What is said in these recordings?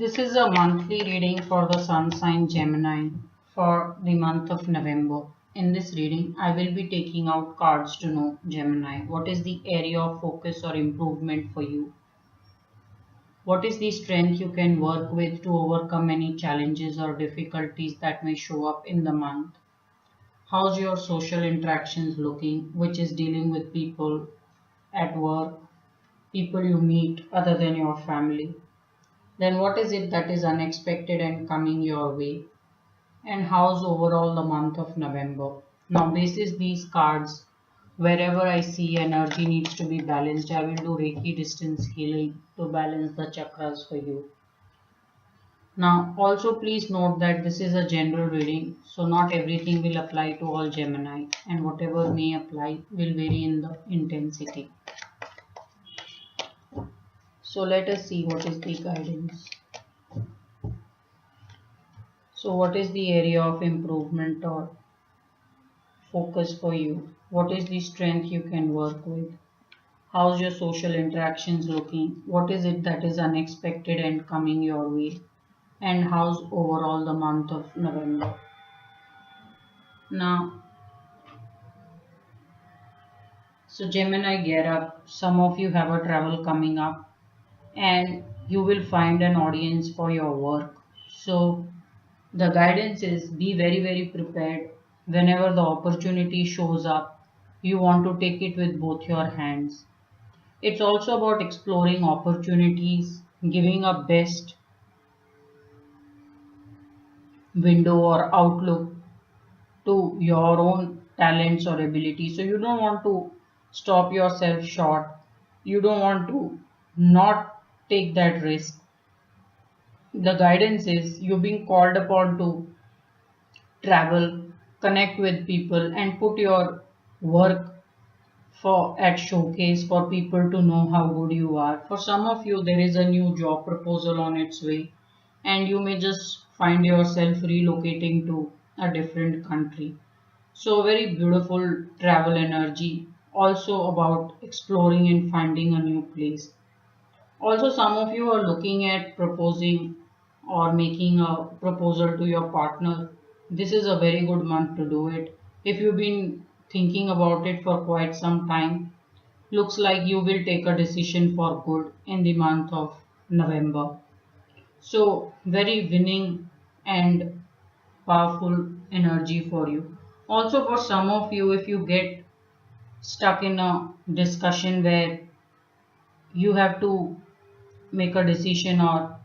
This is a monthly reading for the sun sign Gemini for the month of November. In this reading, I will be taking out cards to know Gemini. What is the area of focus or improvement for you? What is the strength you can work with to overcome any challenges or difficulties that may show up in the month? How's your social interactions looking, which is dealing with people at work, people you meet other than your family? Then what is it that is unexpected and coming your way? And how's overall the month of November? Now, basis these cards, wherever I see energy needs to be balanced, I will do Reiki distance healing to balance the chakras for you. Now, also please note that this is a general reading, so not everything will apply to all Gemini, and whatever may apply will vary in the intensity. So let us see what is the guidance. So what is the area of improvement or focus for you? What is the strength you can work with? How's your social interactions looking? What is it that is unexpected and coming your way? And how's overall the month of November? Now, so Gemini, get up. Some of you have a travel coming up and you will find an audience for your work. So the guidance is be very, very prepared. Whenever the opportunity shows up, you want to take it with both your hands. It's also about exploring opportunities, giving a best window or outlook to your own talents or abilities. So you don't want to stop yourself short. You don't want to not take that risk. The guidance is you're being called upon to travel, connect with people, and put your work for at showcase for people to know how good you are. For some of you, there is a new job proposal on its way, and you may just find yourself relocating to a different country. So, very beautiful travel energy, also about exploring and finding a new place. Also, some of you are looking at proposing or making a proposal to your partner. This is a very good month to do it. If you've been thinking about it for quite some time, looks like you will take a decision for good in the month of November. So, very winning and powerful energy for you. Also, for some of you, if you get stuck in a discussion where you have to make a decision or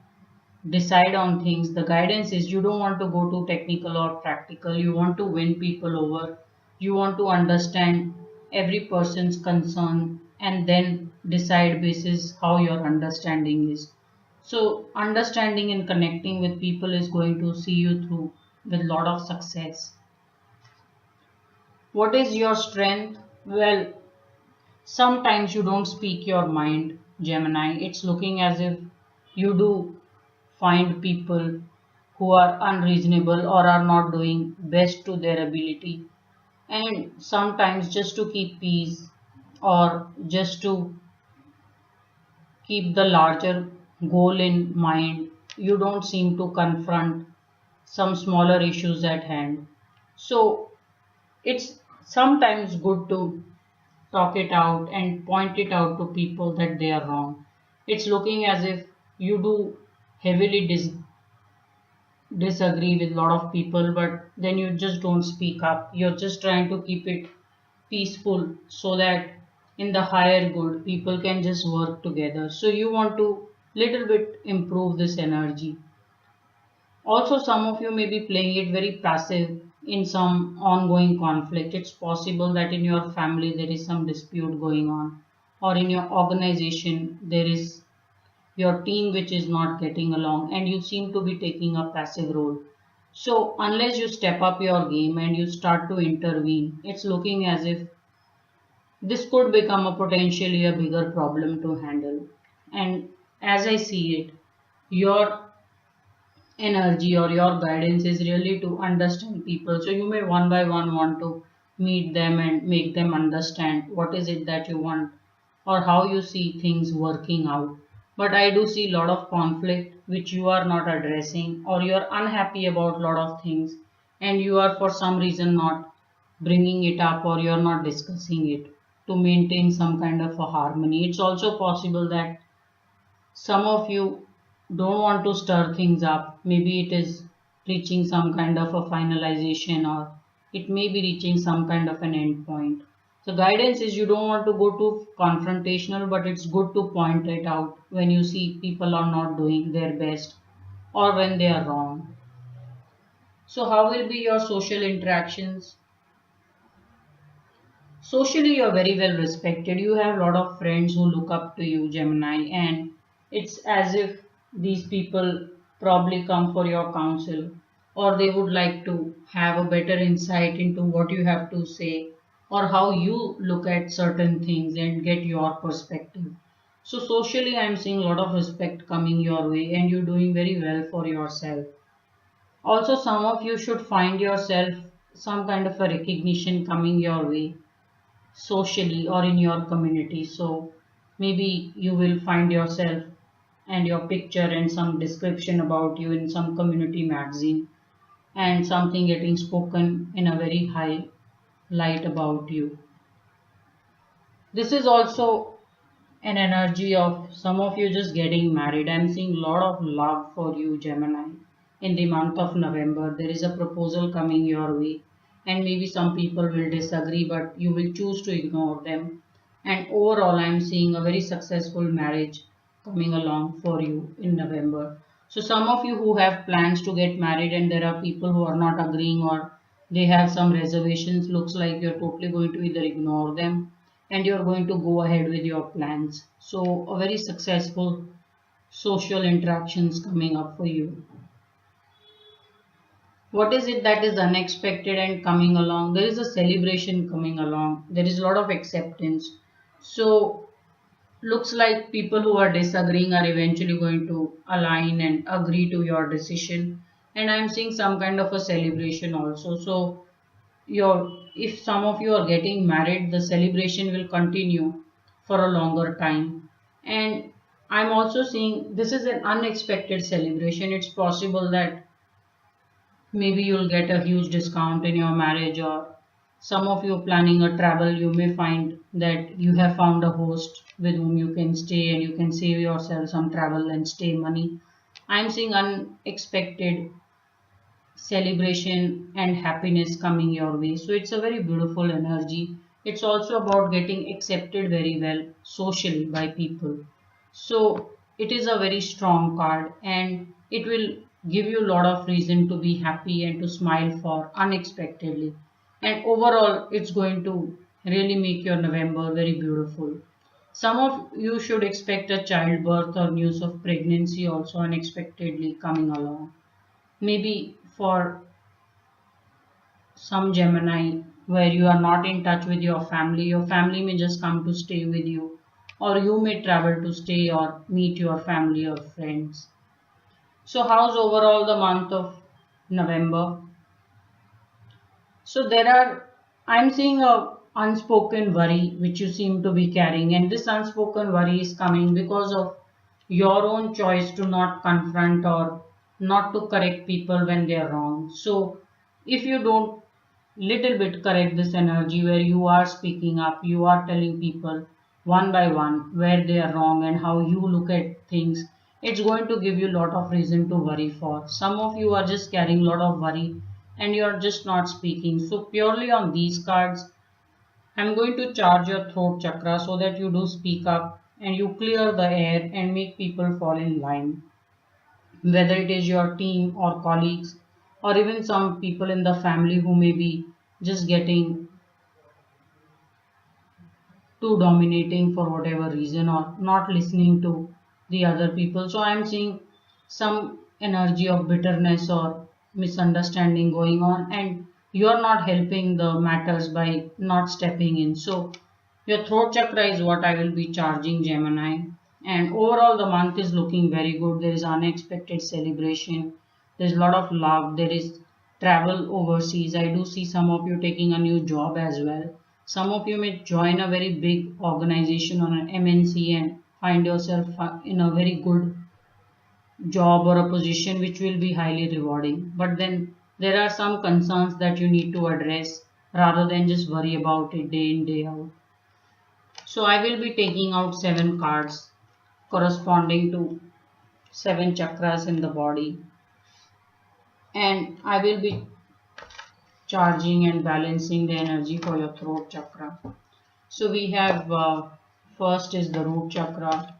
decide on things, the guidance is you don't want to go too technical or practical. You want to win people over. You want to understand every person's concern and then decide basis how your understanding is. So understanding and connecting with people is going to see you through with lot of success. What is your strength? Well, sometimes you don't speak your mind, Gemini. It's looking as if you do find people who are unreasonable or are not doing best to their ability. And sometimes just to keep peace or just to keep the larger goal in mind, you don't seem to confront some smaller issues at hand. So it's sometimes good to talk it out and point it out to people that they are wrong. It's looking as if you do heavily disagree with a lot of people, but then you just don't speak up. You're just trying to keep it peaceful so that in the higher good, people can just work together. So you want to little bit improve this energy. Also, some of you may be playing it very passive in some ongoing conflict. It's possible that in your family there is some dispute going on, or in your organization there is your team which is not getting along, and you seem to be taking a passive role. So, unless you step up your game and you start to intervene, it's looking as if this could become a potentially a bigger problem to handle. And as I see it, your energy or your guidance is really to understand people. So you may one by one want to meet them and make them understand what is it that you want or how you see things working out. but I do see a lot of conflict which you are not addressing, or you are unhappy about a lot of things and you are for some reason not bringing it up, or you are not discussing it to maintain some kind of a harmony. It's also possible that some of you don't want to stir things up. Maybe it is reaching some kind of a finalization, or it may be reaching some kind of an end point. So guidance is you don't want to go too confrontational, but it's good to point it out when you see people are not doing their best or when they are wrong. So how will be your social interactions? Socially, you're very well respected. You have a lot of friends who look up to you, Gemini, and it's as if these people probably come for your counsel, or they would like to have a better insight into what you have to say or how you look at certain things and get your perspective. So, socially, I'm seeing a lot of respect coming your way, and you're doing very well for yourself. Also, some of you should find yourself some kind of a recognition coming your way socially or in your community. So maybe you will find yourself and your picture and some description about you in some community magazine, and something getting spoken in a very high light about you. This is also an energy of some of you just getting married. I'm seeing a lot of love for you, Gemini. In the month of November, there is a proposal coming your way, and maybe some people will disagree, but you will choose to ignore them. And overall, I'm seeing a very successful marriage coming along for you in November. So, some of you who have plans to get married and there are people who are not agreeing, or they have some reservations, looks like you're totally going to either ignore them and you're going to go ahead with your plans. So, a very successful social interactions coming up for you. What is it that is unexpected and coming along? There is a celebration coming along. There is a lot of acceptance. So, looks like people who are disagreeing are eventually going to align and agree to your decision. And I'm seeing some kind of a celebration also. So, your if some of you are getting married, the celebration will continue for a longer time. And I'm also seeing this is an unexpected celebration. It's possible that maybe you'll get a huge discount in your marriage, or some of you planning a travel, you may find that you have found a host with whom you can stay and you can save yourself some travel and stay money. I'm seeing unexpected celebration and happiness coming your way. So it's a very beautiful energy. It's also about getting accepted very well socially by people. So it is a very strong card, and it will give you a lot of reason to be happy and to smile for unexpectedly. And overall, it's going to really make your November very beautiful. Some of you should expect a childbirth or news of pregnancy also unexpectedly coming along. Maybe for some Gemini where you are not in touch with your family may just come to stay with you, or you may travel to stay or meet your family or friends. So, how's overall the month of November? So I'm seeing a unspoken worry which you seem to be carrying, and this unspoken worry is coming because of your own choice to not confront or not to correct people when they are wrong. So if you don't little bit correct this energy where you are speaking up, you are telling people one by one where they are wrong and how you look at things, it's going to give you a lot of reason to worry for. Some of you are just carrying a lot of worry and you are just not speaking. So purely on these cards, I'm going to charge your throat chakra so that you do speak up and you clear the air and make people fall in line, whether it is your team or colleagues or even some people in the family who may be just getting too dominating for whatever reason or not listening to the other people. So I'm seeing some energy of bitterness or misunderstanding going on, and you're not helping the matters by not stepping in. So your throat chakra is what I will be charging, Gemini. And overall the month is looking very good. There is unexpected celebration. There's a lot of love. There is travel overseas. I do see some of you taking a new job as well. Some of you may join a very big organization on an MNC and find yourself in a very good job or a position which will be highly rewarding. But then there are some concerns that you need to address rather than just worry about it day in, day out. So I will be taking out 7 cards corresponding to 7 chakras in the body, and I will be charging and balancing the energy for your throat chakra. So we have first is the root chakra,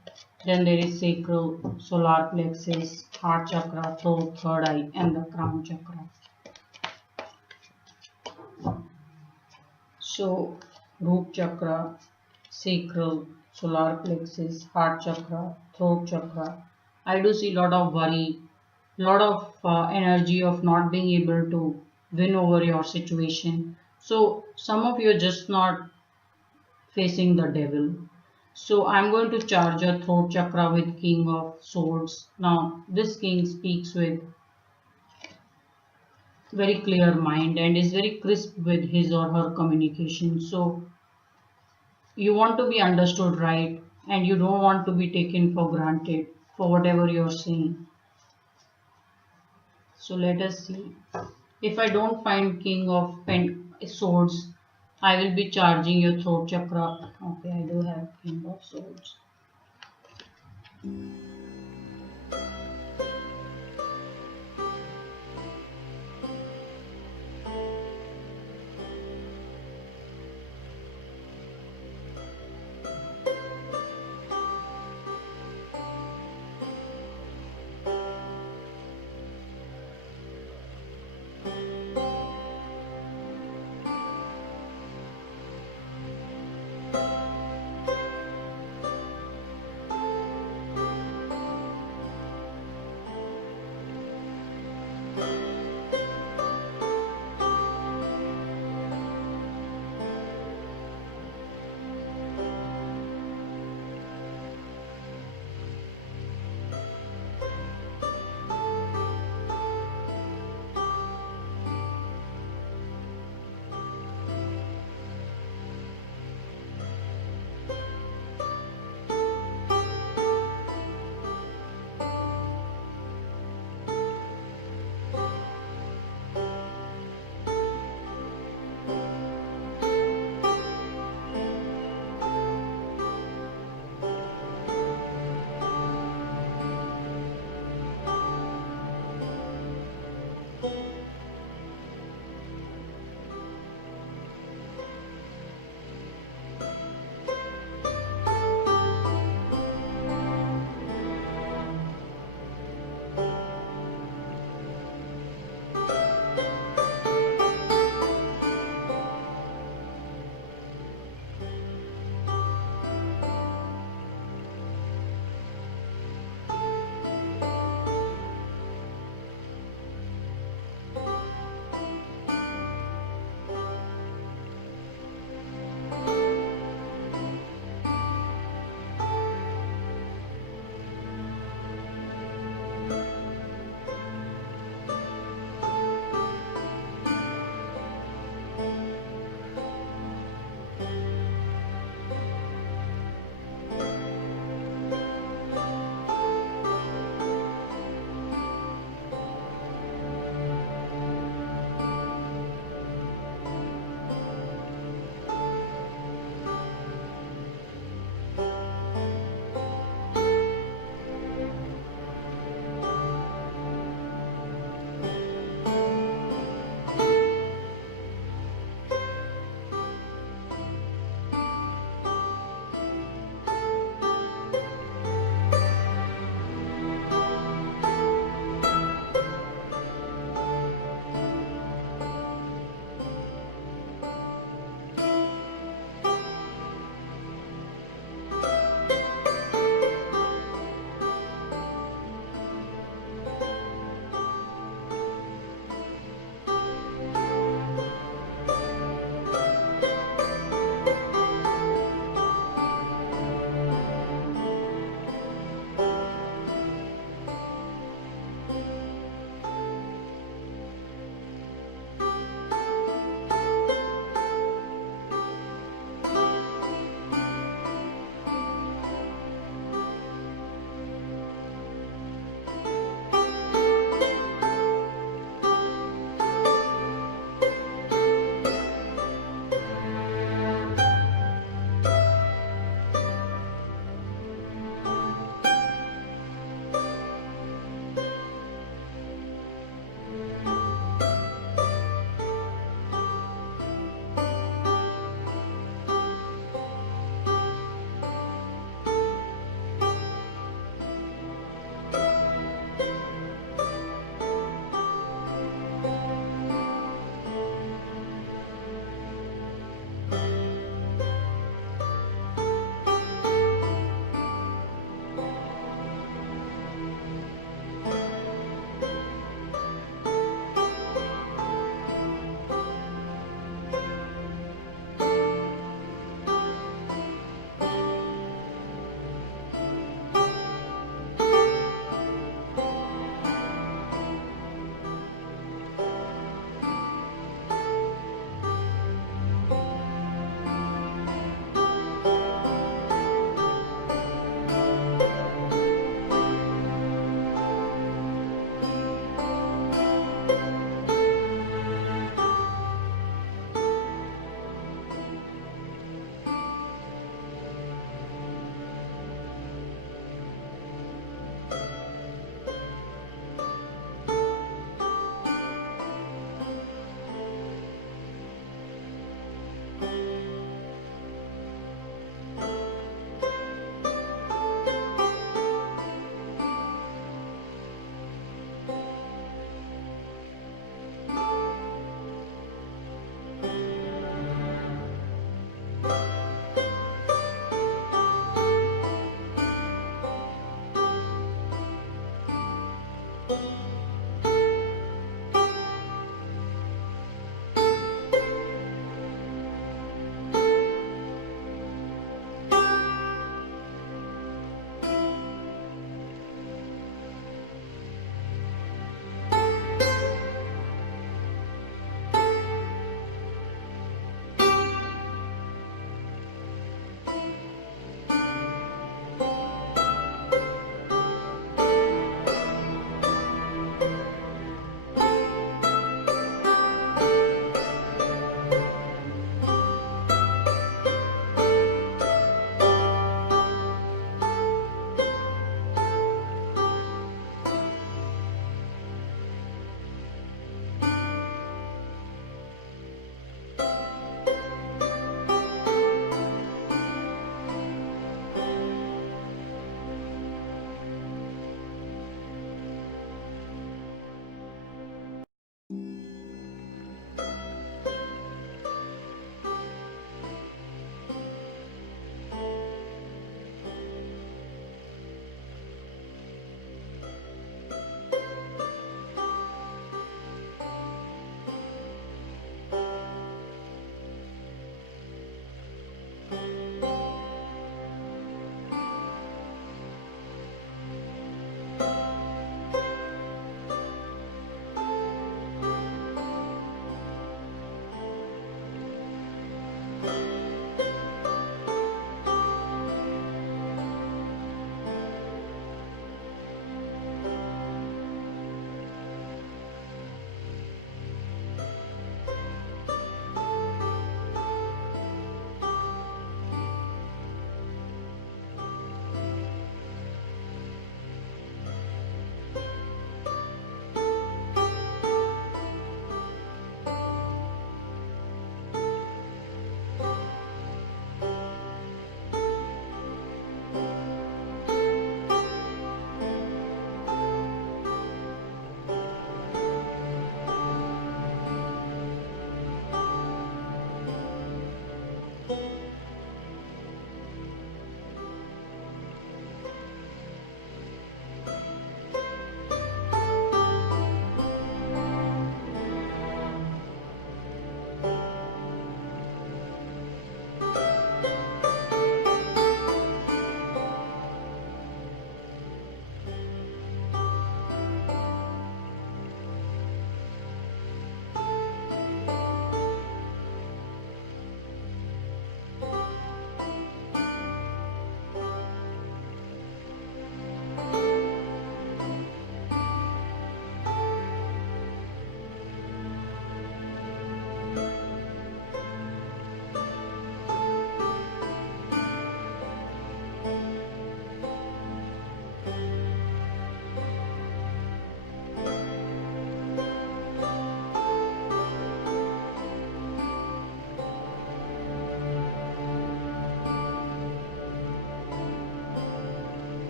then there is sacral, solar plexus, heart chakra, throat, third eye, and the crown chakra. So root chakra, sacral, solar plexus, heart chakra, throat chakra. I do see a lot of worry, lot of energy of not being able to win over your situation. So some of you are just not facing the devil. So I'm going to charge your throat chakra with King of Swords. Now this king speaks with very clear mind and is very crisp with his or her communication. So you want to be understood right, and you don't want to be taken for granted for whatever you're saying. So let us see. If I don't find King of Swords, I will be charging your throat chakra. Okay, I do have King of Swords.